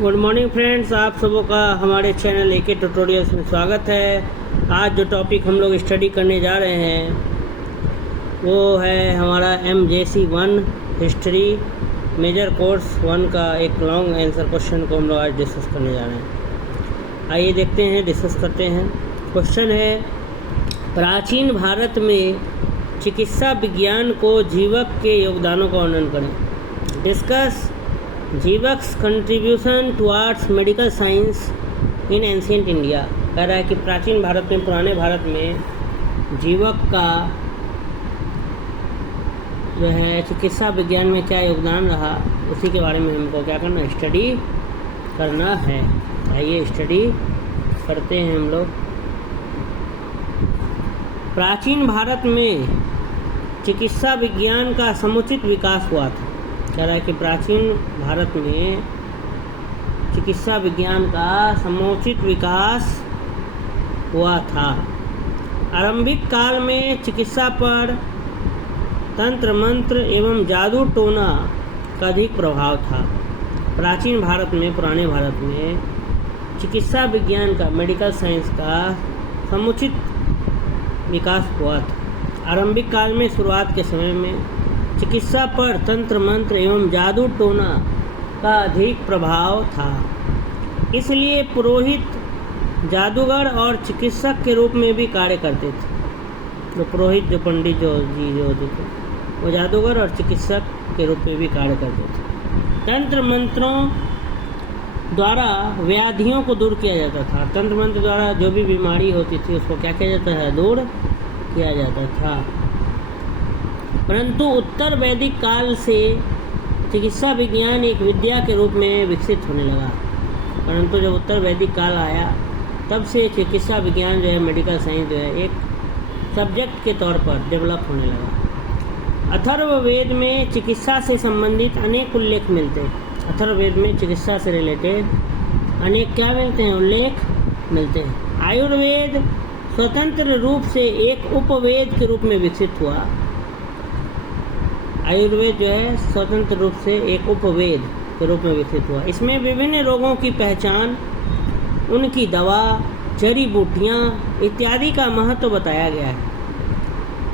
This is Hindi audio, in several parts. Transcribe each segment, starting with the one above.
गुड मॉर्निंग फ्रेंड्स, आप सबों का हमारे चैनल एके ट्यूटोरियल्स में स्वागत है। आज जो टॉपिक हम लोग स्टडी करने जा रहे हैं वो है हमारा MJC1 हिस्ट्री मेजर कोर्स 1 का एक लॉन्ग आंसर क्वेश्चन को हम लोग आज डिस्कस करने जा रहे हैं। आइए देखते हैं, डिस्कस करते हैं। क्वेश्चन है, प्राचीन भारत में चिकित्सा विज्ञान को जीवक के योगदानों का वर्णन करें। Discuss Jivak's contribution towards medical science in ancient India. कह रहा है कि प्राचीन भारत में, पुराने भारत में जीवक का जो है चिकित्सा विज्ञान में क्या योगदान रहा, उसी के बारे में हमको क्या करना, स्टडी करना है। आइए स्टडी करते हैं हम लोग। प्राचीन भारत में चिकित्सा विज्ञान का समुचित विकास हुआ था। कह रहा है कि प्राचीन भारत में चिकित्सा विज्ञान का समुचित विकास हुआ था। आरंभिक काल में चिकित्सा पर तंत्र मंत्र एवं जादू टोना का अधिक प्रभाव था। प्राचीन भारत में, पुराने भारत में चिकित्सा विज्ञान का, मेडिकल साइंस का समुचित विकास हुआ था। आरंभिक काल में, शुरुआत के समय में चिकित्सा पर तंत्र मंत्र एवं जादू टोना का अधिक प्रभाव था। इसलिए पुरोहित जादूगर और चिकित्सक के रूप में भी कार्य करते थे। जो पुरोहित, जो पंडित जो होते थे, वो जादूगर और चिकित्सक के रूप में भी कार्य करते थे। तंत्र मंत्रों द्वारा व्याधियों को दूर किया जाता था। तंत्र मंत्र द्वारा जो भी बीमारी होती थी उसको क्या किया जाता है, दूर किया जाता था। परंतु उत्तर वैदिक काल से चिकित्सा विज्ञान एक विद्या के रूप में विकसित होने लगा। परंतु जब उत्तर वैदिक काल आया तब से चिकित्सा विज्ञान जो है, मेडिकल साइंस जो है, एक सब्जेक्ट के तौर पर डेवलप होने लगा। अथर्ववेद में चिकित्सा से संबंधित अनेक उल्लेख मिलते हैं। अथर्ववेद में चिकित्सा से रिलेटेड अनेक क्या मिलते हैं, उल्लेख मिलते हैं। आयुर्वेद स्वतंत्र रूप से एक उपवेद के रूप में विकसित हुआ। आयुर्वेद जो है स्वतंत्र रूप से एक उपवेद के रूप में विकसित हुआ। इसमें विभिन्न रोगों की पहचान, उनकी दवा, जड़ी बूटियाँ इत्यादि का महत्व बताया गया है।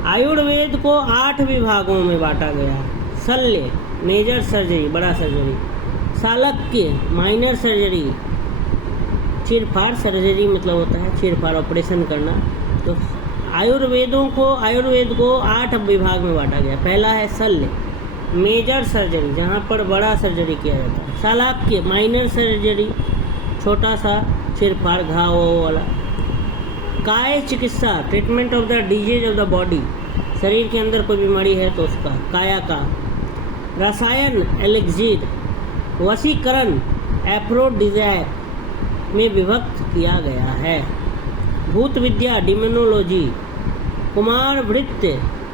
आयुर्वेद को 8 विभागों में बांटा गया है। शल्य, मेजर सर्जरी, बड़ा सर्जरी। शालक्य, माइनर सर्जरी। चीरफाड़ सर्जरी मतलब होता है चीरफाड़, ऑपरेशन करना। तो आयुर्वेद को 8 विभाग में बांटा गया। पहला है शल्य, मेजर सर्जरी, जहाँ पर बड़ा सर्जरी किया जाता है। शालक्य, माइनर सर्जरी, छोटा सा चीरफाड़, घाव वाला। काय चिकित्सा, treatment of the disease of the body, शरीर के अंदर कोई बीमारी है तो उसका, काया का। रसायन, एलेक्जीर, वशीकरण, एफ्रोडिज़ाइक में विभक्त किया गया है। भूत विद्या, डिमोनोलॉजी, कुमार वृत्ति,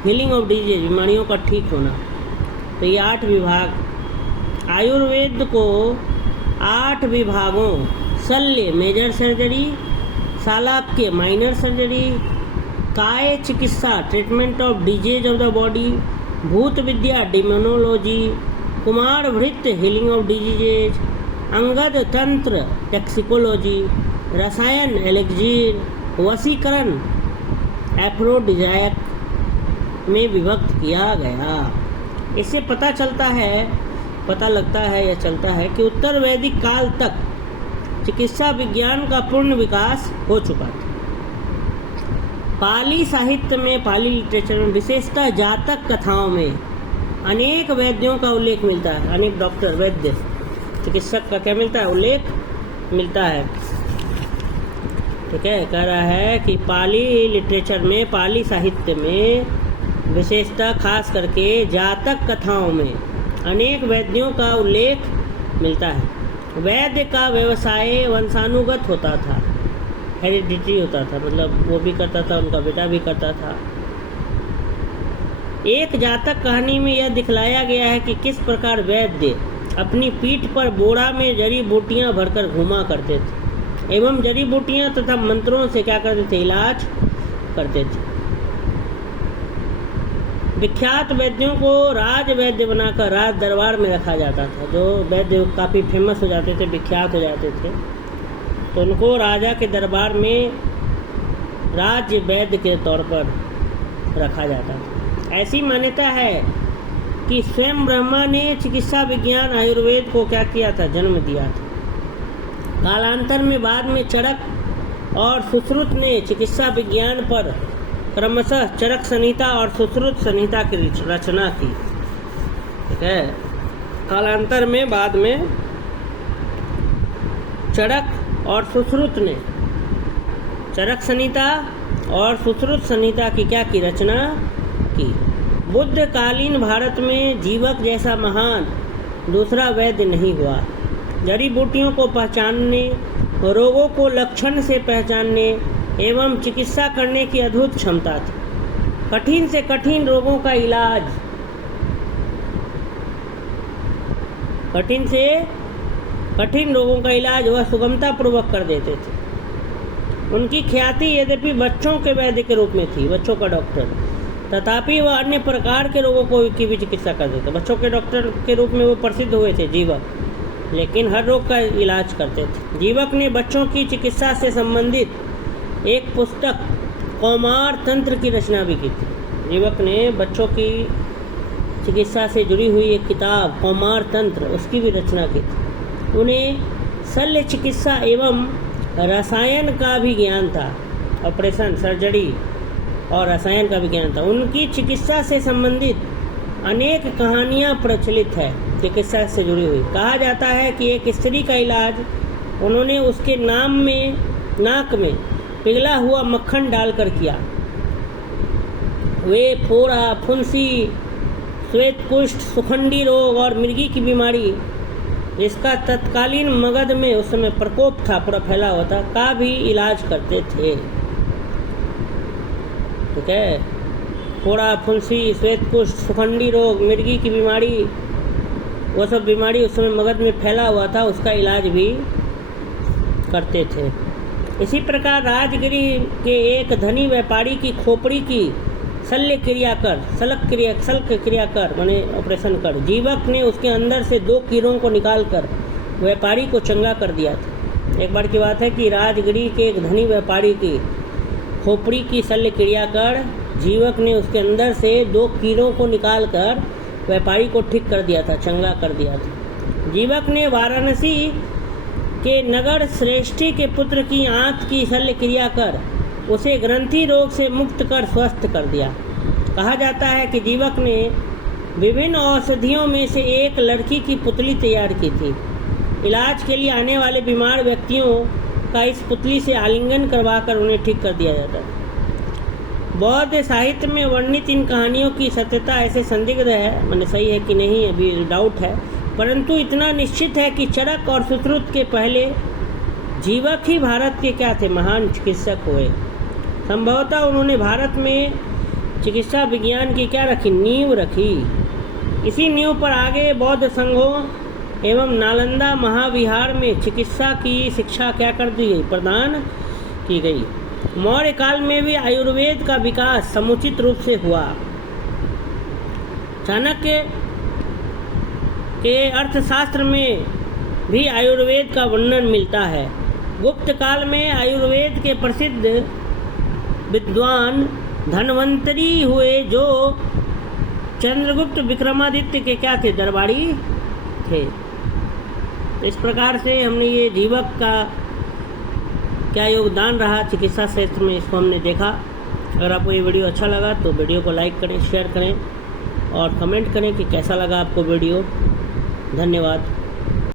हीलिंग ऑफ डिजीज, बीमारियों का ठीक होना। तो ये 8 विभाग। आयुर्वेद को 8 विभागों, शल्य, मेजर सर्जरी, शालक्य, माइनर सर्जरी, काय चिकित्सा, treatment of disease of the body, भूत विद्या, डिमोनोलॉजी, कुमार वृत्ति, हीलिंग ऑफ डिजीजेज, अंगद तंत्र, टैक्सिकोलॉजी, रसायन, एलेक्जीर, वशीकरण, एफ्रोडिज़ाइक में विभक्त किया गया। इससे पता लगता है या चलता है कि उत्तर वैदिक काल तक चिकित्सा विज्ञान का पूर्ण विकास हो चुका था। पाली साहित्य में, पाली लिटरेचर में, विशेषतः जातक कथाओं में अनेक वैद्यों का उल्लेख मिलता है। अनेक डॉक्टर, वैद्य, चिकित्सक का क्या मिलता है, उल्लेख मिलता है। ठीक है, कह रहा है कि पाली लिटरेचर में, पाली साहित्य में, विशेषतः खास करके जातक कथाओं में अनेक वैद्यों का उल्लेख मिलता है। वैद्य का व्यवसाय वंशानुगत होता था, हेरिडिटरी होता था, मतलब वो भी करता था, उनका बेटा भी करता था। एक जातक कहानी में यह दिखलाया गया है कि किस प्रकार वैद्य अपनी पीठ पर बोरा में जड़ी बूटियां भरकर घूमा करते थे एवं जड़ी बूटियां तथा मंत्रों से क्या करते थे, इलाज करते थे। विख्यात वैद्यों को राज वैद्य बनाकर राज दरबार में रखा जाता था। जो वैद्य काफ़ी फेमस हो जाते थे, विख्यात हो जाते थे, तो उनको राजा के दरबार में राज्य वैद्य के तौर पर रखा जाता था। ऐसी मान्यता है कि स्वयं ब्रह्मा ने चिकित्सा विज्ञान आयुर्वेद को क्या किया था, जन्म दिया था। कालांतर में बाद में चरक और सुश्रुत ने चिकित्सा विज्ञान पर क्रमशः चरक संहिता और सुश्रुत संहिता की रचना की। ठीक है, कालांतर में बाद में चरक और सुश्रुत ने चरक संहिता और सुश्रुत संहिता की क्या की रचना की। बुद्धकालीन भारत में जीवक जैसा महान दूसरा वैद्य नहीं हुआ। जड़ी बूटियों को पहचानने, रोगों को लक्षण से पहचानने एवं चिकित्सा करने की अद्भुत क्षमता थी। कठिन से कठिन रोगों का इलाज, कठिन से कठिन रोगों का इलाज वह सुगमता पूर्वक कर देते थे। उनकी ख्याति यद्यपि बच्चों के वैद्य के रूप में थी, बच्चों का डॉक्टर, तथापि वह अन्य प्रकार के रोगों की भी चिकित्सा करते थे। बच्चों के डॉक्टर के रूप में वो प्रसिद्ध हुए थे जीवक, लेकिन हर रोग का इलाज करते थे। जीवक ने बच्चों की चिकित्सा से संबंधित एक पुस्तक कौमार तंत्र की रचना भी की थी। जीवक ने बच्चों की चिकित्सा से जुड़ी हुई एक किताब कौमार तंत्र, उसकी भी रचना की थी। उन्हें शल्य चिकित्सा एवं रसायन का भी ज्ञान था, ऑपरेशन, सर्जरी और रसायन का भी ज्ञान था। उनकी चिकित्सा से संबंधित अनेक कहानियाँ प्रचलित है, चिकित्सा से जुड़ी हुई। कहा जाता है कि एक स्त्री का इलाज उन्होंने उसके नाक में पिघला हुआ मक्खन डालकर किया। वे फोड़ा, फुंसी, श्वेत कुष्ठ, सुखंडी रोग और मिर्गी की बीमारी, जिसका तत्कालीन मगध में उस समय प्रकोप था, पूरा फैला हुआ था, का भी इलाज करते थे। ठीक है, फोड़ा, फुंसी, श्वेत कुष्ठ, सुखंडी रोग, मिर्गी की बीमारी, वो सब बीमारी उस समय मगध में फैला हुआ था, उसका इलाज भी करते थे। इसी प्रकार राजगिरी के एक धनी व्यापारी की खोपड़ी की शल्य क्रिया कर माने ऑपरेशन कर जीवक ने उसके अंदर से 2 कीड़ों को निकालकर व्यापारी को चंगा कर दिया था। एक बार की बात है कि राजगिरी के एक धनी व्यापारी की खोपड़ी की शल्य क्रिया कर जीवक ने उसके अंदर से 2 कीड़ों को निकालकर व्यापारी को ठीक कर दिया था, चंगा कर दिया था। जीवक ने वाराणसी के नगर श्रेष्ठी के पुत्र की आंत की शल्य क्रिया कर उसे ग्रंथि रोग से मुक्त कर स्वस्थ कर दिया। कहा जाता है कि जीवक ने विभिन्न औषधियों में से एक लड़की की पुतली तैयार की थी। इलाज के लिए आने वाले बीमार व्यक्तियों का इस पुतली से आलिंगन करवाकर उन्हें ठीक कर दिया जाता है। बौद्ध साहित्य में वर्णित इन कहानियों की सत्यता ऐसे संदिग्ध है, मैंने सही है कि नहीं अभी डाउट है, परंतु इतना निश्चित है कि चरक और सुश्रुत के पहले जीवक ही भारत के क्या थे, महान चिकित्सक हुए। संभवतः उन्होंने भारत में चिकित्सा विज्ञान की क्या रखी, नींव रखी। इसी नींव पर आगे बौद्ध संघों एवं नालंदा महाविहार में चिकित्सा की शिक्षा क्या कर दी गई, प्रदान की गई। मौर्य काल में भी आयुर्वेद का विकास समुचित रूप से हुआ। चाणक्य के अर्थशास्त्र में भी आयुर्वेद का वर्णन मिलता है। गुप्त काल में आयुर्वेद के प्रसिद्ध विद्वान धन्वंतरी हुए, जो चंद्रगुप्त विक्रमादित्य के क्या थे, दरबारी थे। इस प्रकार से हमने ये जीवक का क्या योगदान रहा चिकित्सा क्षेत्र में, इसको हमने देखा। अगर आपको ये वीडियो अच्छा लगा तो वीडियो को लाइक करें, शेयर करें और कमेंट करें कि कैसा लगा आपको वीडियो। धन्यवाद।